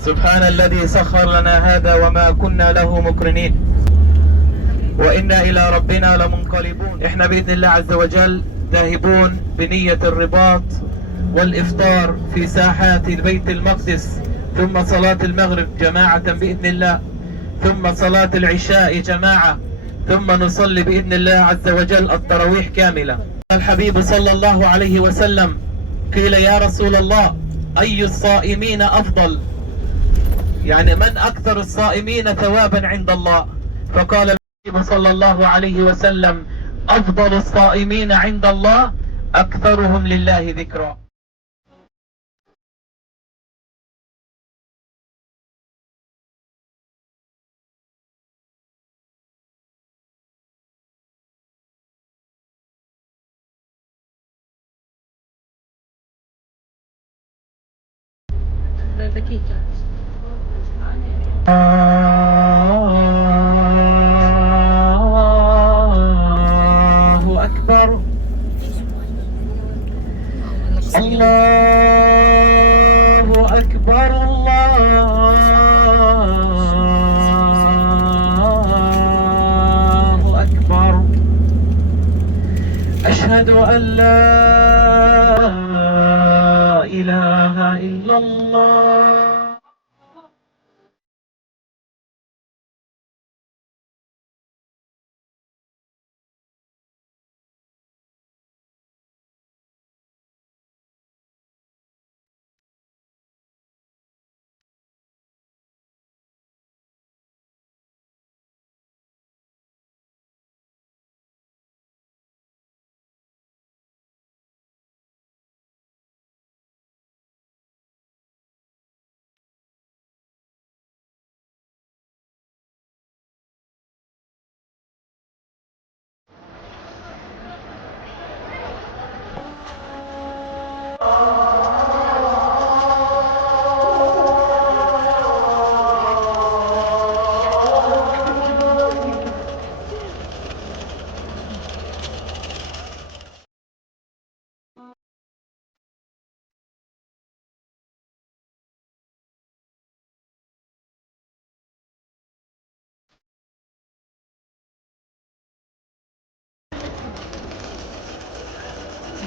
سبحان الذي سخر لنا هذا وما كنا له مقرنين وإنا إلى ربنا لمنقلبون. إحنا بإذن الله عز وجل ذاهبون بنية الرباط والإفطار في ساحات البيت المقدس، ثم صلاة المغرب جماعة بإذن الله، ثم صلاة العشاء جماعة، ثم نصلي بإذن الله عز وجل التراويح كاملة. الحبيب صلى الله عليه وسلم قيل يا رسول الله أي الصائمين أفضل؟ يعني من أكثر الصائمين ثوابا عند الله؟ فقال الحبيب صلى الله عليه وسلم أفضل الصائمين عند الله أكثرهم لله ذكرا. دقيقة. الله أكبر. الله أكبر. الله أكبر. أشهد أن لا إله إلا الله.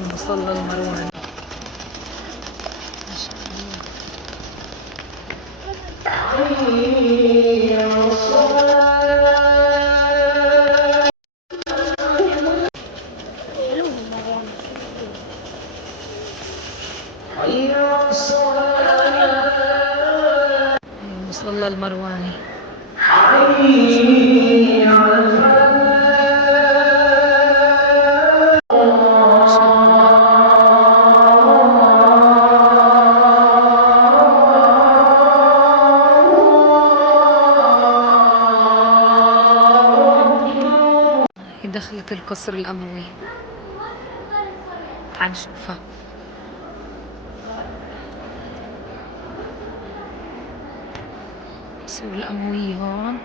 المصلى المرواني. المصلى المرواني. دخلت القصر الأموي. تعال نشوفها. القصر الأموي هون.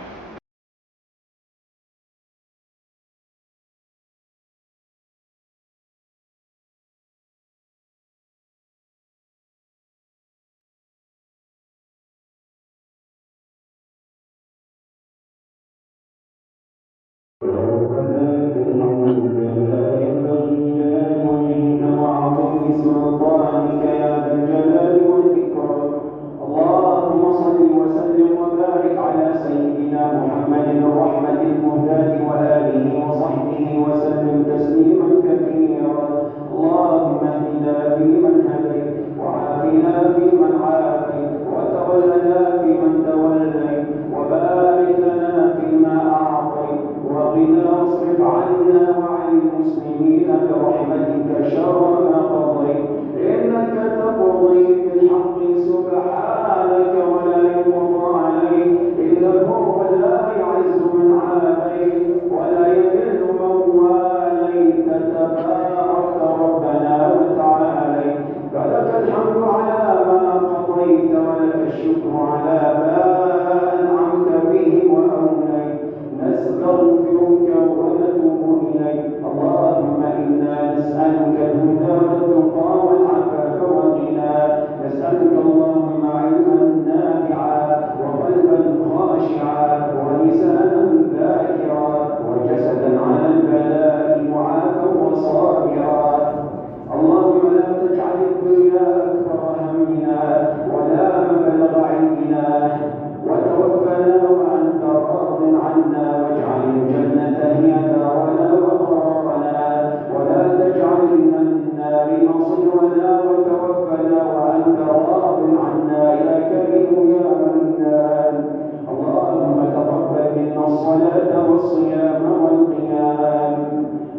نسألك اللهم علما نافعا والصلاة والصيام والقيام.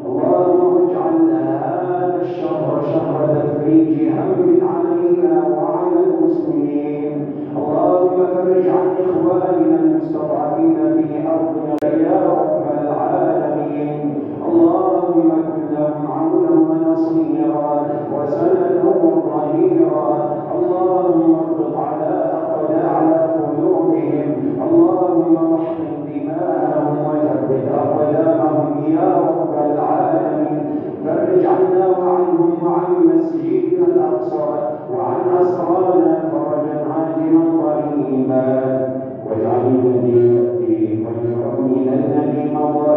اللهم اجعل هذا الشهر شهر تفريج هم علينا وعلى المسلمين. اللهم فرج عن إخواننا المستضعفين في أرضنا يا رب العالمين. اللهم كن لهم عونا ونصيرا وسندا وظهيرا. اللهم اربط على قلوبهم. اللهم واحقن دماءهم وثبت أقدامهم يا رب العالمين. فرج عنا وعنهم وعن مسجدنا الأقصى وعن أسرانا فرجا عاجلا قريبا، واجعل الذي يأتي خيرا من الذي مضى